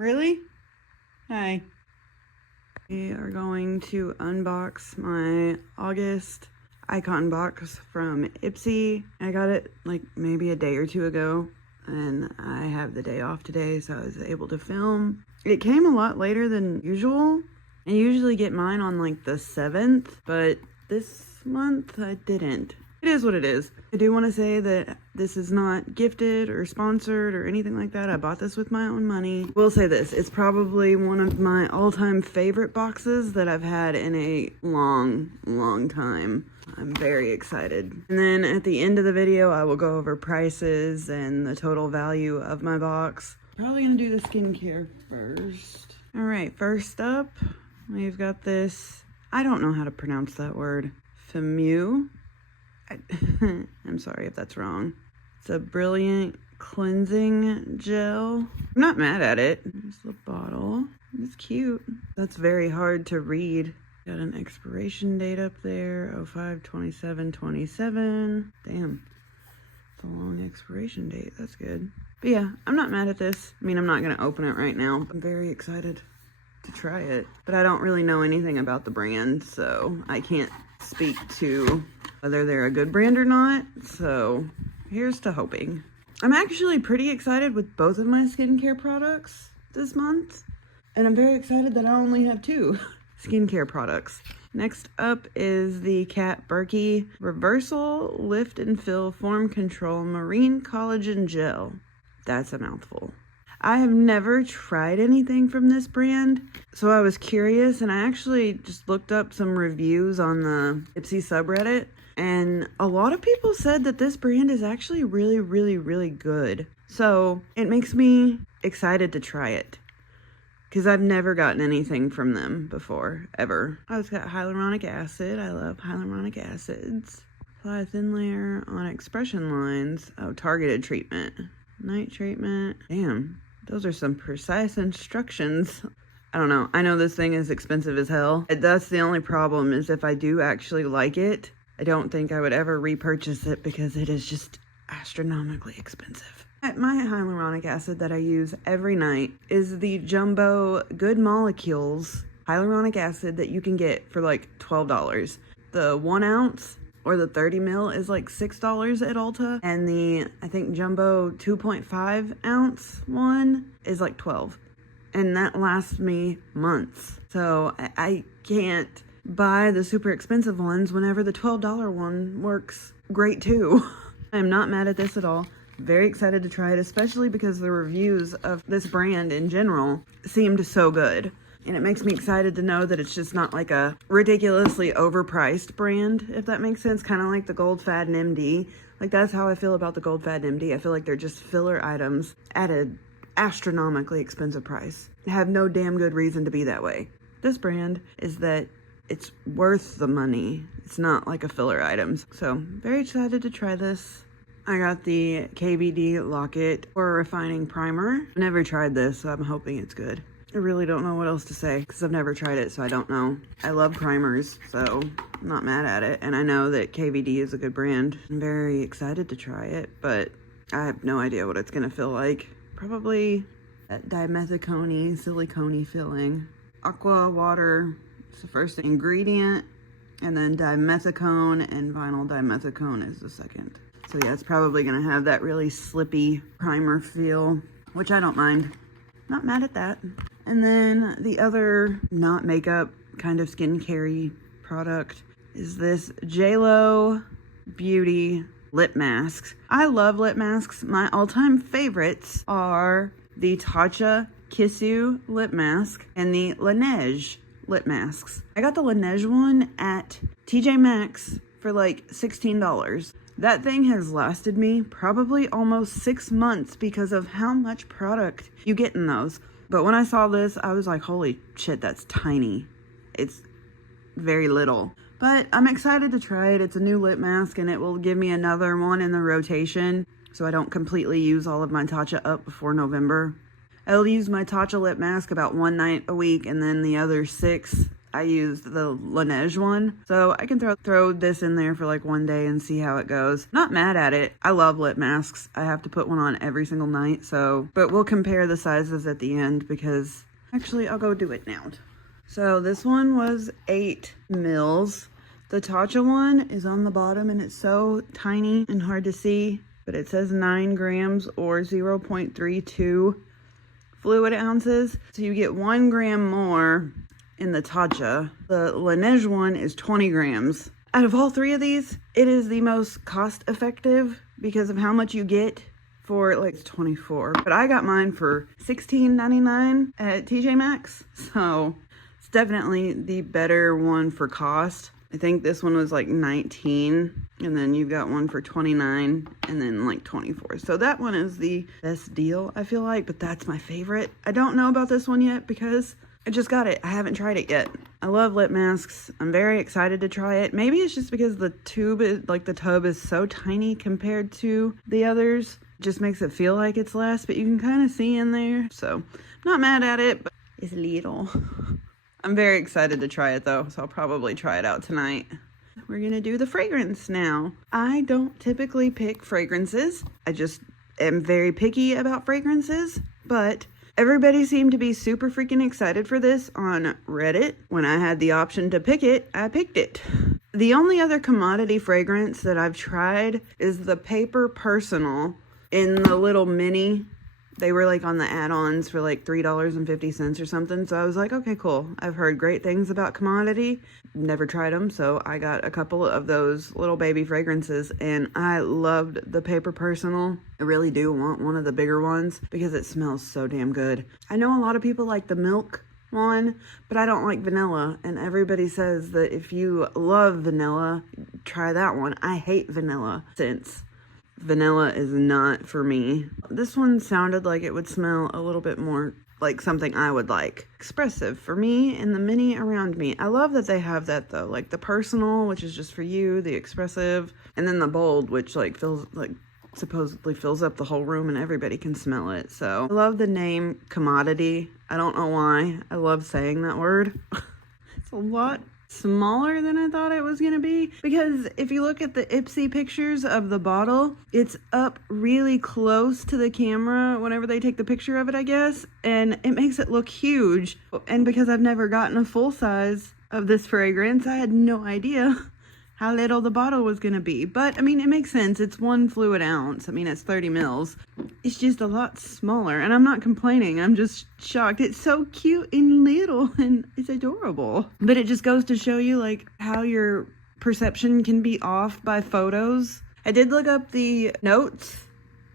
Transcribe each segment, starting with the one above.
Really? Hi. We are going to unbox my August Icon Box from Ipsy. I got it like maybe a day or two ago, and I have the day off today, so I was able to film. It came a lot later than usual. I usually get mine on like the 7th, but this month I didn't. It is what it is. I do want to say that this is not gifted or sponsored or anything like that. I bought this with my own money. Will say this, it's probably one of my all-time favorite boxes that I've had in a long time. I'm very excited. And then at the end of the video, I will go over prices and the total value of my box. Probably gonna do the skincare first. All right, first up, we've got this, I don't know how to pronounce that word, Femu. I'm sorry if that's wrong. It's a brilliant cleansing gel. I'm not mad at it. There's the bottle. It's cute. That's very hard to read. Got an expiration date up there. 05/27/27. Damn. It's a long expiration date. That's good. But yeah, I'm not mad at this. I mean, I'm not going to open it right now. I'm very excited to try it. But I don't really know anything about the brand, so I can't speak to whether they're a good brand or not, so here's to hoping. I'm actually pretty excited with both of my skincare products this month, and I'm very excited that I only have 2 skincare products. Next up is the Kat Berkey Reversal Lift and Fill Form Control Marine Collagen Gel. That's a mouthful. I have never tried anything from this brand, so I was curious, and I actually just looked up some reviews on the Ipsy subreddit, and a lot of people said that this brand is actually really good. So it makes me excited to try it, because I've never gotten anything from them before, ever. Oh, it's got hyaluronic acid. I love hyaluronic acids. Apply a thin layer on expression lines. Oh, targeted treatment. Night treatment. Damn. Those are some precise instructions. I don't know. I know this thing is expensive as hell. That's the only problem, is if I do actually like it, I don't think I would ever repurchase it because it is just astronomically expensive. My hyaluronic acid that I use every night is the Jumbo Good Molecules hyaluronic acid that you can get for like $12. The 1 ounce or the 30 mil is like $6 at Ulta, and the, I think, Jumbo 2.5 ounce one is like $12, and that lasts me months. So I can't buy the super expensive ones whenever the $12 one works great too. I'm not mad at this at all. Very excited to try it, especially because the reviews of this brand in general seemed so good. And it makes me excited to know that it's just not like a ridiculously overpriced brand, if that makes sense. Kind of like the Gold Fad and MD. Like, that's how I feel about the Gold Fad and MD. I feel like they're just filler items at an astronomically expensive price. They have no damn good reason to be that way. This brand is that it's worth the money. It's not like a filler items. So, very excited to try this. I got the KVD Lock-It Pore Refining Primer. Never tried this, so I'm hoping it's good. I really don't know what else to say because I've never tried it, so I don't know. I love primers, so I'm not mad at it. And I know that KVD is a good brand. I'm very excited to try it, but I have no idea what it's going to feel like. Probably that dimethicone, silicone feeling. Aqua water is the first ingredient, and then dimethicone and vinyl dimethicone is the second. So yeah, it's probably going to have that really slippy primer feel, which I don't mind. Not mad at that. And then the other not makeup kind of skincare product is this JLo Beauty lip masks. I love lip masks. My all-time favorites are the Tatcha Kissu lip mask and the Laneige lip masks. I got the Laneige one at TJ Maxx for like $16. That thing has lasted me probably almost 6 months because of how much product you get in those. But when I saw this, I was like, holy shit, that's tiny. It's very little. But I'm excited to try it. It's a new lip mask, and it will give me another one in the rotation so I don't completely use all of my Tatcha up before November. I'll use my Tatcha lip mask about 1 night a week, and then the other 6 I used the Laneige one. So I can throw this in there for like one day and see how it goes. Not mad at it. I love lip masks. I have to put one on every single night. But we'll compare the sizes at the end because actually I'll go do it now. So this one was 8 mils. The Tatcha one is on the bottom and it's so tiny and hard to see, but it says 9 grams or 0.32 fluid ounces. So you get 1 gram more in the Tatcha. The Laneige one is 20 grams. Out of all 3 of these, it is the most cost effective because of how much you get for like $24. But I got mine for $16.99 at TJ Maxx. So it's definitely the better one for cost. I think this one was like 19, and then you've got one for 29 and then like 24. So that one is the best deal, I feel like, but that's my favorite. I don't know about this one yet because I just got it. I haven't tried it yet. I love lip masks. I'm very excited to try it. Maybe it's just because the tub is so tiny compared to the others. It just makes it feel like it's less, but you can kind of see in there. So I'm not mad at it, but it's little. I'm very excited to try it though, so I'll probably try it out tonight. We're gonna do the fragrance now. I don't typically pick fragrances. I just am very picky about fragrances, but everybody seemed to be super freaking excited for this on Reddit. When I had the option to pick it, I picked it. The only other commodity fragrance that I've tried is the Paper Personal in the little mini. They were like on the add-ons for like $3.50 or something. So I was like, okay, cool. I've heard great things about commodity. Never tried them. So I got a couple of those little baby fragrances and I loved the Paper Personal. I really do want one of the bigger ones because it smells so damn good. I know a lot of people like the milk one, but I don't like vanilla. And everybody says that if you love vanilla, try that one. I hate vanilla scents. Vanilla is not for me. This one sounded like it would smell a little bit more like something I would like. Expressive for me and the mini around me. I love that they have that though. Like the personal, which is just for you, the expressive, and then the bold, which like supposedly fills up the whole room and everybody can smell it. So I love the name commodity. I don't know why. I love saying that word. It's a lot smaller than I thought it was gonna be, because if you look at the Ipsy pictures of the bottle, it's up really close to the camera whenever they take the picture of it, I guess, and it makes it look huge. And because I've never gotten a full size of this fragrance, I had no idea how little the bottle was gonna be. But I mean, it makes sense. It's 1 fluid ounce. I mean, it's 30 mils. It's just a lot smaller, and I'm not complaining. I'm just shocked. It's so cute and little, and it's adorable. But it just goes to show you like how your perception can be off by photos. I did look up the notes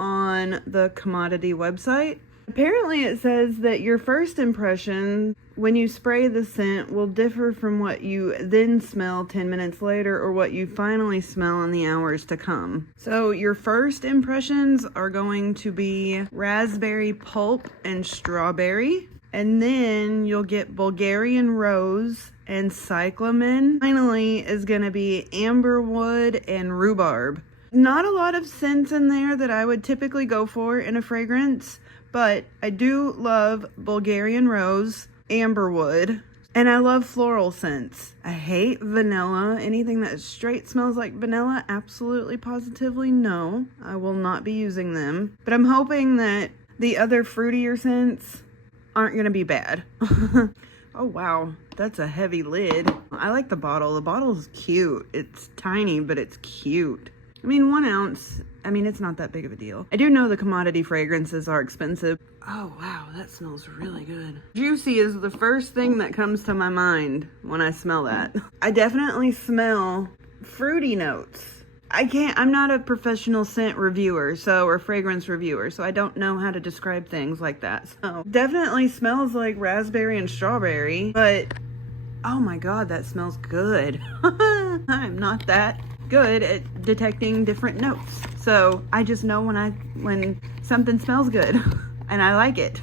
on the commodity website. Apparently it says that your first impression when you spray the scent will differ from what you then smell 10 minutes later or what you finally smell in the hours to come. So your first impressions are going to be raspberry pulp and strawberry, and then you'll get Bulgarian rose and cyclamen. Finally is going to be amberwood and rhubarb. Not a lot of scents in there that I would typically go for in a fragrance, but I do love Bulgarian rose, amberwood, and I love floral scents. I hate vanilla. Anything that straight smells like vanilla, absolutely positively no. I will not be using them. But I'm hoping that the other fruitier scents aren't going to be bad. Oh wow, that's a heavy lid. I like the bottle. The bottle's cute. It's tiny, but it's cute. I mean, 1 ounce, I mean, it's not that big of a deal. I do know the commodity fragrances are expensive. Oh, wow, that smells really good. Juicy is the first thing that comes to my mind when I smell that. I definitely smell fruity notes. I'm not a professional scent reviewer, or fragrance reviewer, so I don't know how to describe things like that. So, definitely smells like raspberry and strawberry, but oh my God, that smells good. I'm not that good at detecting different notes. So I just know when something smells good and I like it.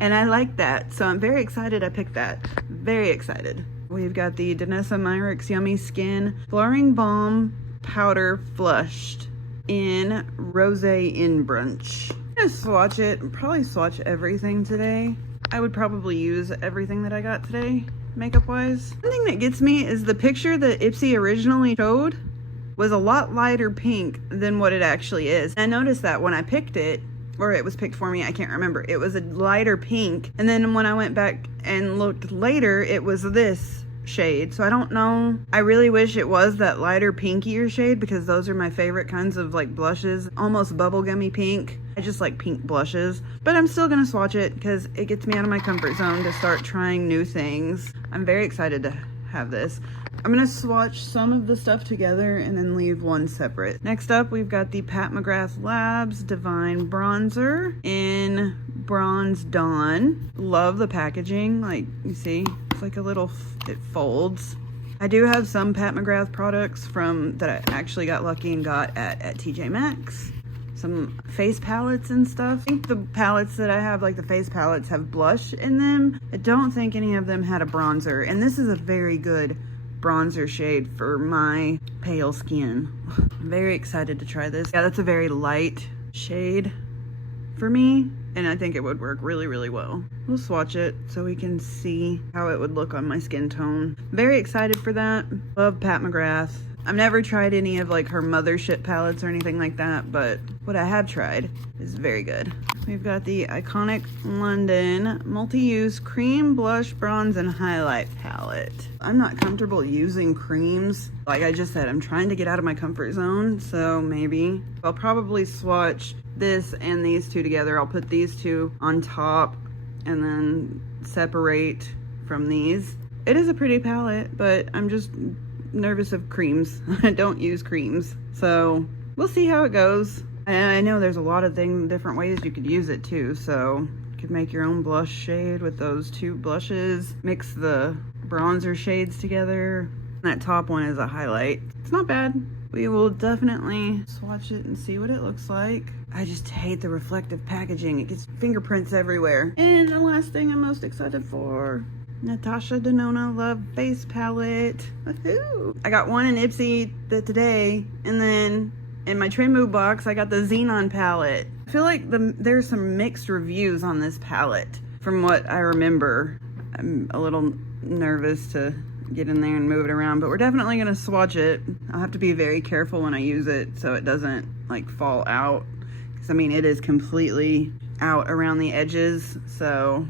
And I like that. So I'm very excited I picked that. Very excited. We've got the Danessa Myricks Yummy Skin Blurring Balm Powder Flushed in Rosé in Brunch. I'm gonna swatch it. Probably swatch everything today. I would probably use everything that I got today. makeup wise. One thing that gets me is the picture that Ipsy originally showed was a lot lighter pink than what it actually is. I noticed that when I picked it, or it was picked for me, I can't remember. It was a lighter pink, and then when I went back and looked later, it was this shade. So I don't know. I really wish it was that lighter pinkier shade, because those are my favorite kinds of like blushes. Almost bubblegummy pink. I just like pink blushes. But I'm still gonna swatch it because it gets me out of my comfort zone to start trying new things. I'm very excited to have this. I'm gonna swatch some of the stuff together and then leave one separate. Next up, we've got the Pat McGrath Labs Divine Bronzer in Bronze Dawn. Love the packaging. Like, you see, it's like a little, it folds. I do have some Pat McGrath products that I actually got lucky and got at TJ Maxx. Some face palettes and stuff. I think the palettes that I have, like the face palettes, have blush in them. I don't think any of them had a bronzer, and this is a very good bronzer shade for my pale skin. I'm very excited to try this. Yeah, that's a very light shade for me, and I think it would work really, really well. We'll swatch it so we can see how it would look on my skin tone. Very excited for that. Love Pat McGrath. I've never tried any of like her mothership palettes or anything like that, but what I have tried is very good. We've got the Iconic London Multi-Use Cream Blush Bronze and Highlight Palette. I'm not comfortable using creams. Like I just said, I'm trying to get out of my comfort zone, so maybe I'll probably swatch this and these two together. I'll put these two on top and then separate from these. It is a pretty palette, but I'm just nervous of creams. I don't use creams, so we'll see how it goes. And I know there's a lot of different ways you could use it too, so you could make your own blush shade with those two blushes, mix the bronzer shades together. That top one is a highlight. It's not bad. We will definitely swatch it and see what it looks like. I just hate the reflective packaging. It gets fingerprints everywhere. And the last thing I'm most excited for, Natasha Denona Love Face Palette. Woohoo! I got one in Ipsy today, and then in my Trend box, I got the Xenon palette. I feel like there's some mixed reviews on this palette from what I remember. I'm a little nervous to get in there and move it around, but we're definitely gonna swatch it. I'll have to be very careful when I use it so it doesn't like fall out. Because I mean, it is completely out around the edges, so.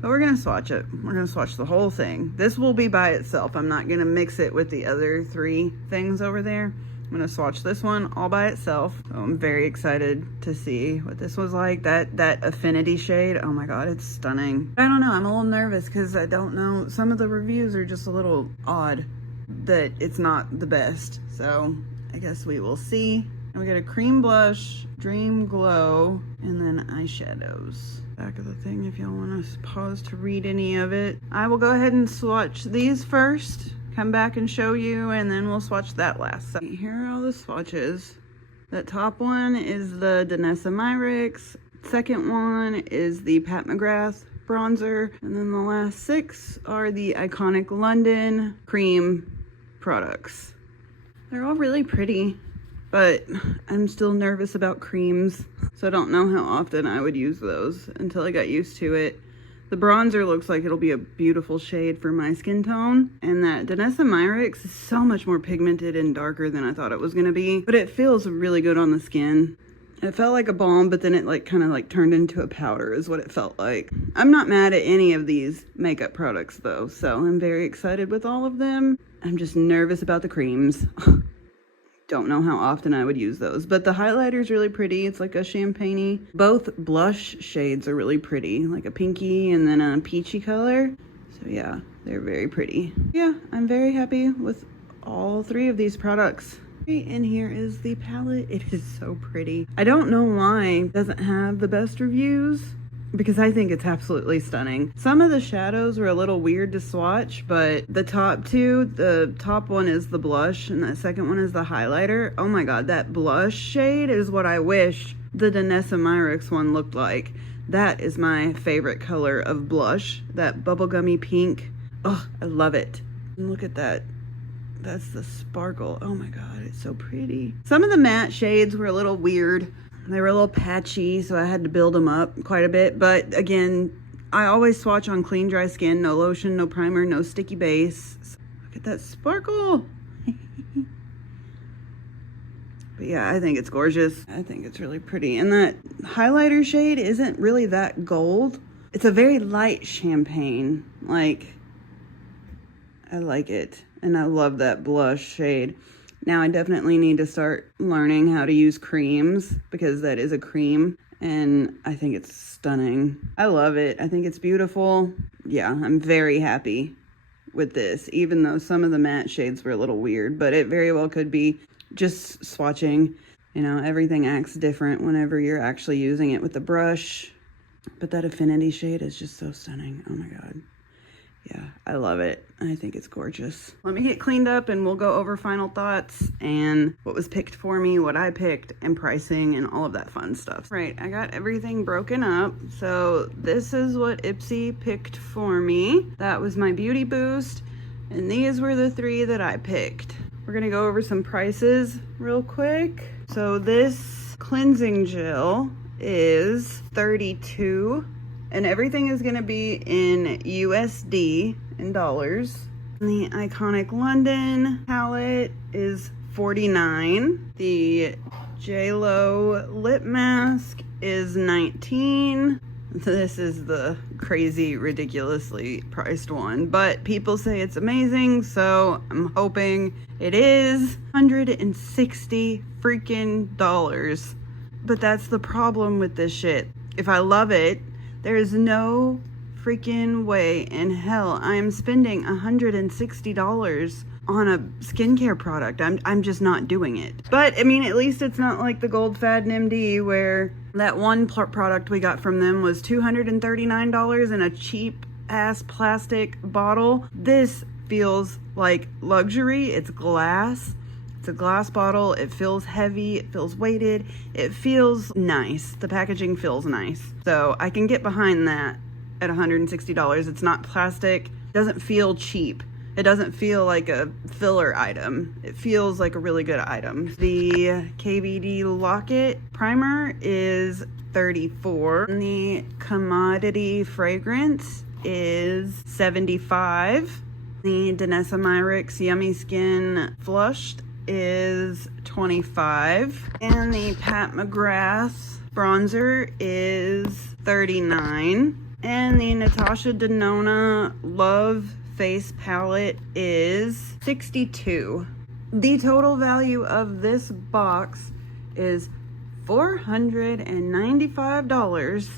But we're gonna swatch it. We're gonna swatch the whole thing. This will be by itself. I'm not gonna mix it with the other three things over there. I'm gonna swatch this one all by itself. So I'm very excited to see what this was like. That affinity shade, oh my God, it's stunning. I don't know, I'm a little nervous because I don't know. Some of the reviews are just a little odd that it's not the best. So I guess we will see. And we got a cream blush, Dream Glow, and then eyeshadows. Back of the thing if y'all want to pause to read any of it. I will go ahead and swatch these first, come back and show you, and then we'll swatch that last. So here are all the swatches. That top one is the Danessa Myricks. Second one is the Pat McGrath bronzer. And then the last 6 are the Iconic London cream products. They're all really pretty, but I'm still nervous about creams, so I don't know how often I would use those until I got used to it. The bronzer looks like it'll be a beautiful shade for my skin tone, and that Danessa Myricks is so much more pigmented and darker than I thought it was gonna be, but it feels really good on the skin. It felt like a balm, but then it like kind of like turned into a powder is what it felt like. I'm not mad at any of these makeup products though, so I'm very excited with all of them. I'm just nervous about the creams. Don't know how often I would use those, but the highlighter is really pretty. It's like a champagne-y. Both blush shades are really pretty, like a pinky and then a peachy color. So yeah, they're very pretty. Yeah, I'm very happy with all 3 of these products. And here is the palette. It is so pretty. I don't know why it doesn't have the best reviews, because I think it's absolutely stunning. Some of the shadows were a little weird to swatch, but the top 2, the top one is the blush and the second one is the highlighter. Oh my God, that blush shade is what I wish the Danessa Myricks one looked like. That is my favorite color of blush, that bubblegummy pink. Oh, I love it. And look at that. That's the sparkle. Oh my God, it's so pretty. Some of the matte shades were a little weird. They were a little patchy, so I had to build them up quite a bit. But again, I always swatch on clean, dry skin. No lotion, no primer, no sticky base. Look at that sparkle. But yeah, I think it's gorgeous. I think it's really pretty. And that highlighter shade isn't really that gold. It's a very light champagne. Like, I like it. And I love that blush shade. Now I definitely need to start learning how to use creams because that is a cream. And I think it's stunning. I love it. I think it's beautiful. Yeah, I'm very happy with this, even though some of the matte shades were a little weird, but it very well could be just swatching. You know, everything acts different whenever you're actually using it with the brush. But that affinity shade is just so stunning. Oh my God. Yeah, I love it. I think it's gorgeous. Let me get cleaned up and we'll go over final thoughts and what was picked for me, what I picked, and pricing and all of that fun stuff. Right, I got everything broken up. So this is what Ipsy picked for me. That was my beauty boost. And these were the 3 that I picked. We're gonna go over some prices real quick. So this cleansing gel is $32. And everything is gonna be in USD, in dollars. The Iconic London palette is $49. The JLo lip mask is $19. This is the crazy, ridiculously priced one, but people say it's amazing, so I'm hoping it is. $160 freaking dollars. But that's the problem with this shit. If I love it, there is no freaking way in hell I am spending $160 on a skincare product. I'm just not doing it. But I mean, at least it's not like the Gold Fad MD where that one product we got from them was $239 in a cheap ass plastic bottle. This feels like luxury. It's glass. It's a glass bottle. It feels heavy. It feels weighted. It feels nice. The packaging feels nice. So I can get behind that at $160. It's not plastic. It doesn't feel cheap. It doesn't feel like a filler item. It feels like a really good item. The KVD Locket Primer is $34. And the Commodity Fragrance is $75. The Danessa Myricks Yummy Skin Flushed is $25. And the Pat McGrath Bronzer is $39. And the Natasha Denona Love Face Palette is $62. The total value of this box is $495.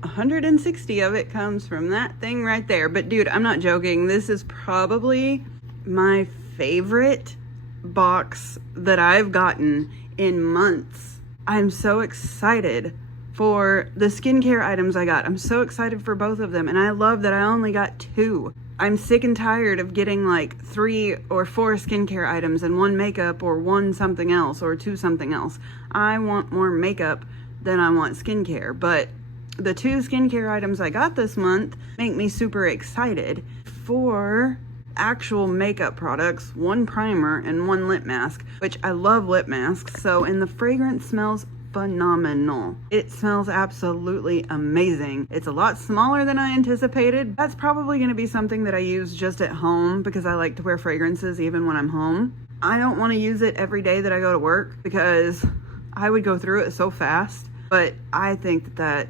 $160 of it comes from that thing right there. But dude, I'm not joking. This is probably my favorite box that I've gotten in months. I'm so excited for the skincare items I got. I'm so excited for both of them, and I love that I only got 2. I'm sick and tired of getting like 3 or 4 skincare items and 1 makeup or 1 something else or 2 something else. I want more makeup than I want skincare, but the 2 skincare items I got this month make me super excited for actual makeup products, 1 primer and 1 lip mask, which I love lip masks. So, and the fragrance smells phenomenal. It smells absolutely amazing. It's a lot smaller than I anticipated. That's probably going to be something that I use just at home because I like to wear fragrances even when I'm home. I don't want to use it every day that I go to work because I would go through it so fast, but I think that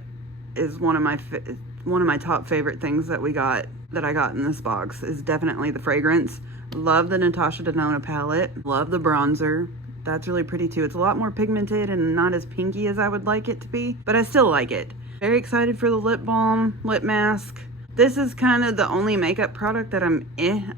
is one of my top favorite things that I got in this box is definitely the fragrance. Love the Natasha Denona palette. Love the bronzer. That's really pretty too. It's a lot more pigmented and not as pinky as I would like it to be, but I still like it. Very excited for the lip balm, lip mask. This is kind of the only makeup product that I'm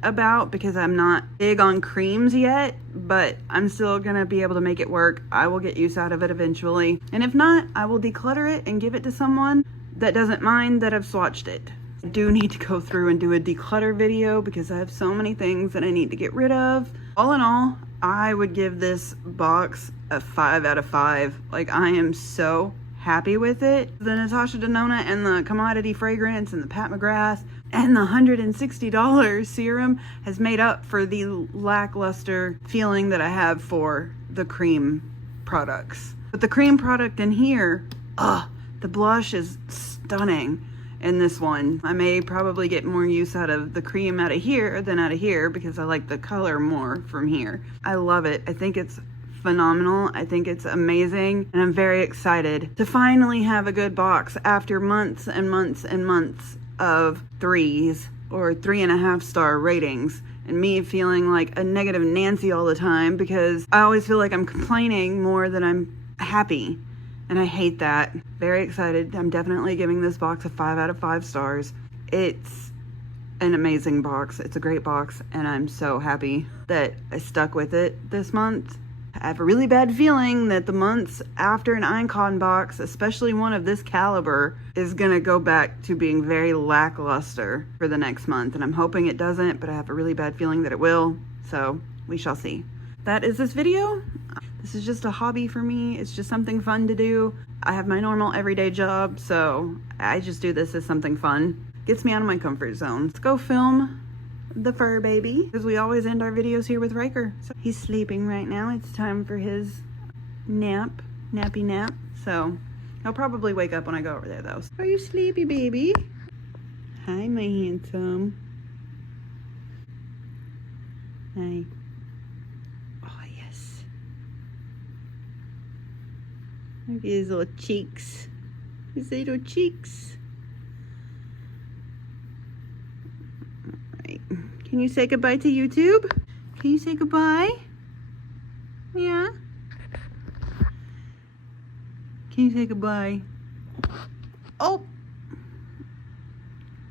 about because I'm not big on creams yet, but I'm still gonna be able to make it work. I will get use out of it eventually. And if not, I will declutter it and give it to someone that doesn't mind that I've swatched it. I do need to go through and do a declutter video because I have so many things that I need to get rid of. All in all, I would give this box a 5 out of 5. Like, I am so happy with it. The Natasha Denona and the Commodity Fragrance and the Pat McGrath and the $160 serum has made up for the lackluster feeling that I have for the cream products. But the cream product in here, the blush is stunning. in this one. I may probably get more use out of the cream out of here than out of here because I like the color more from here. I love it. I think it's phenomenal. I think it's amazing, and I'm very excited to finally have a good box after months and months and months of 3s or 3.5 star ratings, and me feeling like a negative Nancy all the time because I always feel like I'm complaining more than I'm happy, and I hate that. Very excited. I'm definitely giving this box a 5 out of 5 stars. It's an amazing box. It's a great box, and I'm so happy that I stuck with it this month. I have a really bad feeling that the months after an Icon box, especially one of this caliber, is gonna go back to being very lackluster for the next month. And I'm hoping it doesn't, but I have a really bad feeling that it will. So we shall see. That is this video. This is just a hobby for me. It's just something fun to do. I have my normal everyday job, so I just do this as something fun. Gets me out of my comfort zone. Let's go film the fur baby, because we always end our videos here with Ryker. So he's sleeping right now. It's time for his nappy nap. So he'll probably wake up when I go over there though. Are you sleepy, baby? Hi, my handsome. Hi. Oh, yes. Look at his little cheeks. His little cheeks. Can you say goodbye to YouTube? Can you say goodbye? Yeah? Can you say goodbye? Oh!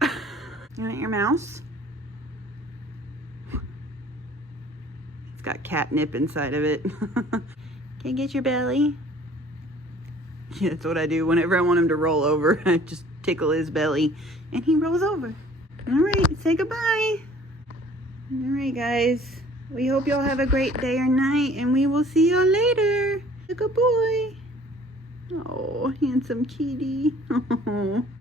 You want your mouse? It's got catnip inside of it. Can you get your belly? Yeah, that's what I do whenever I want him to roll over. I just tickle his belly and he rolls over. Alright, say goodbye. Alright guys, we hope y'all have a great day or night, and we will see y'all later. Good boy. Oh, handsome kitty.